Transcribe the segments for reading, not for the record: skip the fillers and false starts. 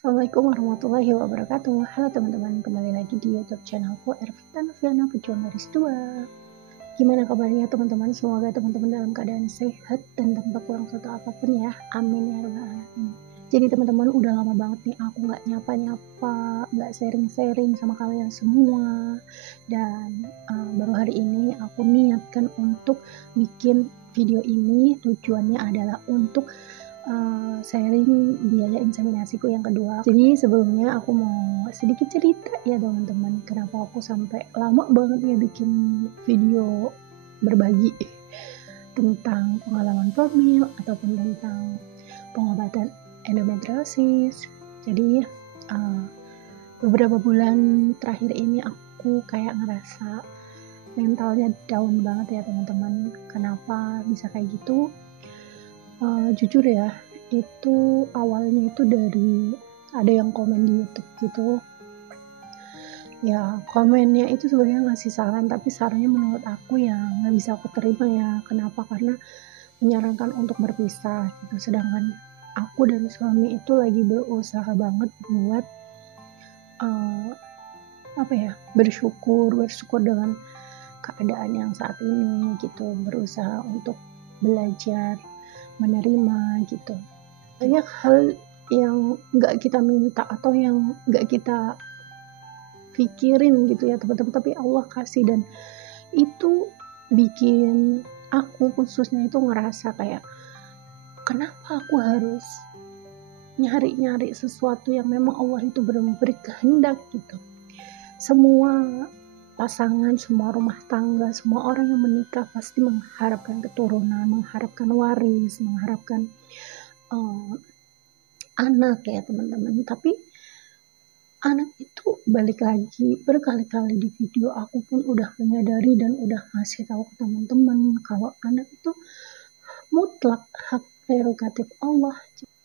Assalamualaikum warahmatullahi wabarakatuh. Halo teman-teman, kembali lagi di YouTube channelku Ervita Noviana Pejuang Garis 2. Gimana kabarnya teman-teman? Semoga teman-teman dalam keadaan sehat dan tanpa kurang suatu apapun ya. Amin ya rabbal alamin. Jadi teman-teman, udah lama banget nih aku nggak nyapa-nyapa, nggak sharing-sharing sama kalian semua. Dan baru hari ini aku niatkan untuk bikin video ini. Tujuannya adalah untuk sharing biaya inseminasiku yang kedua. Jadi sebelumnya aku mau sedikit cerita ya teman-teman, kenapa aku sampai lama banget ya bikin video berbagi tentang pengalaman hamil ataupun tentang pengobatan endometriosis. Jadi beberapa bulan terakhir ini aku kayak ngerasa mentalnya down banget ya teman-teman. Kenapa bisa kayak gitu? Jujur ya, itu awalnya itu dari ada yang komen di YouTube gitu. Ya, komennya itu sebenarnya ngasih saran, tapi sarannya menurut aku ya nggak bisa aku terima ya. Kenapa? Karena menyarankan untuk berpisah gitu. Sedangkan aku dan suami itu lagi berusaha banget buat bersyukur dengan keadaan yang saat ini gitu. Berusaha untuk belajar menerima gitu. Banyak hal yang nggak kita minta atau yang nggak kita pikirin gitu ya teman-teman, tapi Allah kasih, dan itu bikin aku khususnya itu ngerasa kayak kenapa aku harus nyari-nyari sesuatu yang memang Allah itu beri kehendak gitu. Semua pasangan, semua rumah tangga, semua orang yang menikah pasti mengharapkan keturunan, mengharapkan waris, mengharapkan anak ya teman-teman. Tapi anak itu balik lagi berkali-kali di video aku pun udah menyadari dan udah ngasih tahu ke teman-teman kalau anak itu mutlak hak prerogatif Allah.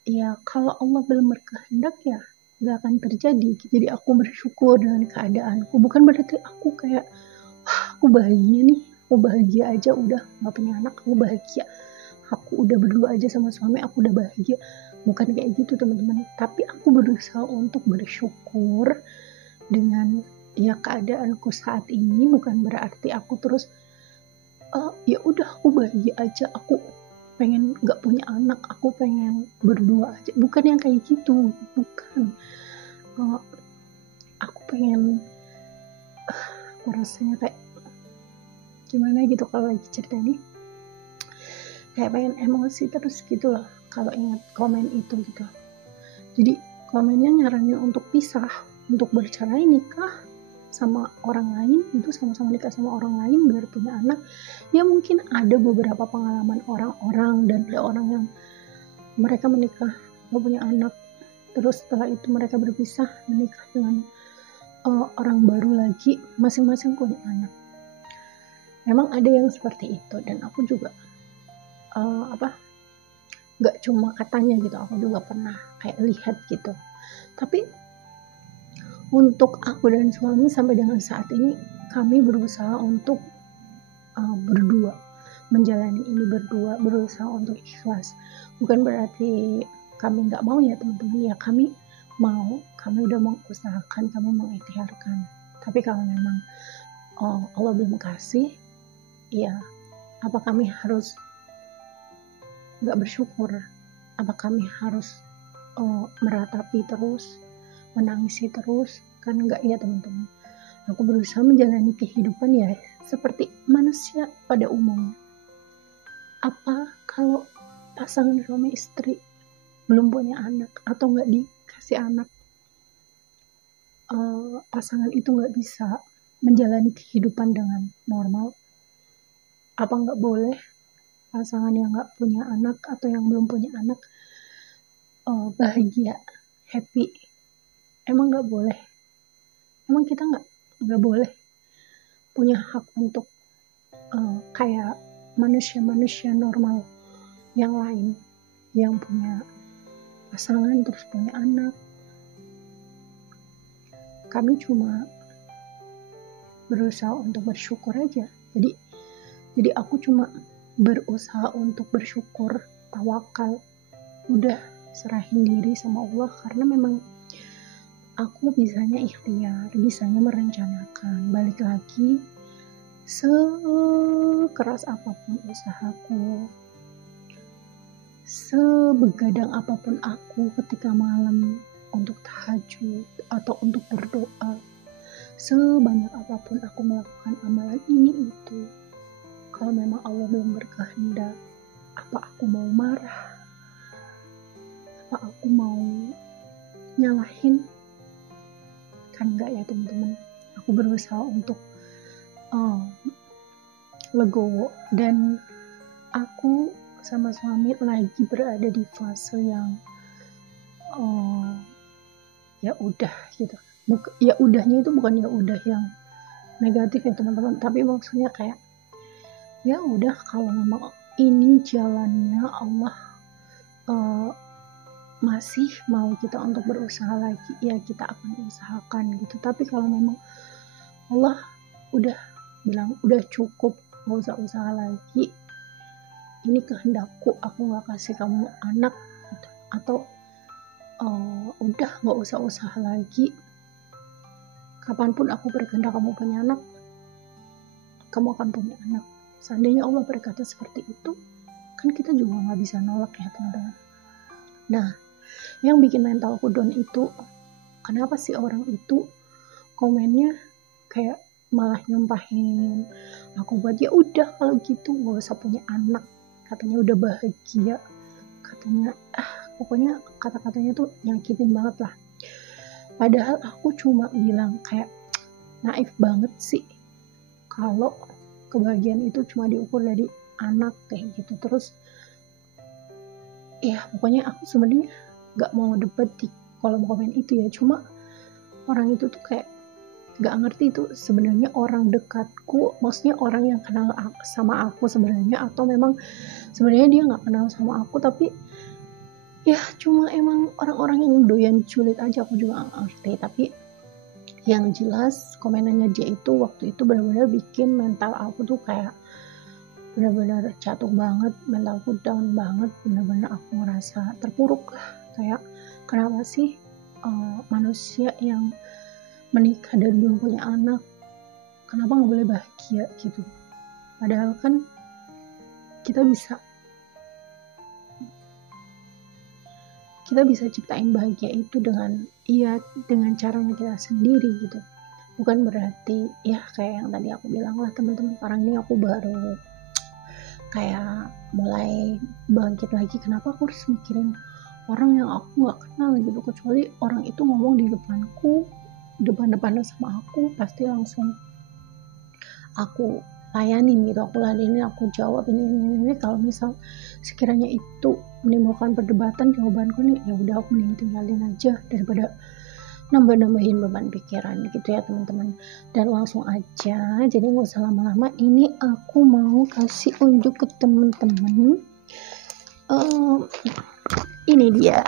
Ya kalau Allah belum berkehendak ya gak akan terjadi. Jadi aku bersyukur dengan keadaanku. Bukan berarti aku kayak aku bahagia nih, aku bahagia aja udah gak punya anak, aku bahagia, aku udah berdua aja sama suami, aku udah bahagia. Bukan kayak gitu teman-teman, tapi aku berusaha untuk bersyukur dengan ya keadaanku saat ini. Bukan berarti aku terus ya udah aku bahagia aja, aku pengen gak punya anak, aku pengen berdua aja. Bukan yang kayak gitu, bukan. Aku pengen aku rasanya kayak gimana gitu kalau lagi cerita ini, kayak pengen emosi terus gitu loh kalau ingat komen itu gitu. Jadi komennya nyaranin untuk pisah, untuk bercerai, nikah sama orang lain, itu sama-sama nikah sama orang lain biar punya anak. Ya mungkin ada beberapa pengalaman orang-orang dan ada orang yang mereka menikah gak punya anak, terus setelah itu mereka berpisah menikah dengan orang baru lagi, masing-masing punya anak. Memang ada yang seperti itu, dan aku juga gak cuma katanya gitu, aku juga pernah kayak lihat gitu. Tapi untuk aku dan suami sampai dengan saat ini kami berusaha untuk berdua menjalani ini berdua, berusaha untuk ikhlas. Bukan berarti kami gak mau ya teman-teman, ya kami mau, kami udah mengusahakan, kami mengikhtiarkan. Tapi kalau memang Allah belum kasih, ya apa kami harus gak bersyukur? Apa kami harus meratapi terus, menangisi terus? Kan enggak ya teman-teman. Aku berusaha menjalani kehidupan ya seperti manusia pada umumnya. Apa kalau pasangan suami istri belum punya anak atau nggak dikasih anak, pasangan itu nggak bisa menjalani kehidupan dengan normal? Apa nggak boleh pasangan yang nggak punya anak atau yang belum punya anak bahagia, happy? Emang nggak boleh? Emang kita nggak boleh punya hak untuk kayak manusia-manusia normal yang lain yang punya pasangan terus punya anak? Kami cuma berusaha untuk bersyukur aja. Jadi aku cuma berusaha untuk bersyukur, tawakal, udah serahin diri sama Allah, karena memang aku bisanya ikhtiar, bisanya merencanakan. Balik lagi, sekeras apapun usahaku, sebegadang apapun aku ketika malam untuk tahajud atau untuk berdoa, sebanyak apapun aku melakukan amalan ini itu, kalau memang Allah belum berkehendak, apa aku mau marah, apa aku mau nyalahin? Kan enggak ya teman-teman. Aku berusaha untuk legowo, dan aku sama suami lagi berada di fase yang ya udah gitu. Ya udahnya itu bukan ya udah yang negatif ya teman-teman, tapi maksudnya kayak ya udah, kalau memang ini jalannya Allah masih mau kita untuk berusaha lagi, ya kita akan usahakan gitu. Tapi kalau memang Allah udah bilang udah cukup, gak usah usaha lagi, ini kehendakku, aku gak kasih kamu anak gitu. Atau udah gak usah usaha lagi, kapanpun aku berkehendak kamu punya anak, kamu akan punya anak. Seandainya Allah berkata seperti itu, kan kita juga gak bisa nolak ya teman-teman. Nah, yang bikin mentalku down itu, kenapa sih orang itu komennya kayak malah nyumpahin aku buat ya udah kalau gitu gak usah punya anak, katanya udah bahagia, katanya pokoknya kata-katanya tuh nyakitin banget lah. Padahal aku cuma bilang kayak naif banget sih kalau kebahagiaan itu cuma diukur dari anak kayak gitu. Terus ya pokoknya aku sebenarnya gak mau debat di kolom komen itu ya, cuma orang itu tuh kayak gak ngerti itu sebenarnya orang dekatku, maksudnya orang yang kenal sama aku sebenarnya, atau memang sebenarnya dia gak kenal sama aku, tapi ya cuma emang orang-orang yang doyan julid aja. Aku juga gak ngerti. Tapi yang jelas komenannya dia itu waktu itu benar-benar bikin mental aku tuh kayak benar-benar jatuh banget, mentalku down banget, benar-benar aku ngerasa terpuruk lah. Kayak kenapa sih manusia yang menikah dan belum punya anak, kenapa gak boleh bahagia gitu? Padahal kan kita bisa ciptain bahagia itu dengan caranya kita sendiri gitu. Bukan berarti ya kayak yang tadi aku bilang lah teman-teman, sekarang ini aku baru kayak mulai bangkit lagi. Kenapa aku harus mikirin orang yang aku gak kenal gitu? Kecuali orang itu ngomong di depanku, depan-depanan sama aku, pasti langsung aku layanin gitu, aku jawab ini. Kalau misal sekiranya itu menimbulkan perdebatan, jawabanku nih ya udah aku mending tinggalin aja daripada nambah-nambahin beban pikiran gitu ya teman-teman. Dan langsung aja, jadi nggak usah lama-lama, ini aku mau kasih unjuk ke teman-teman. Ini dia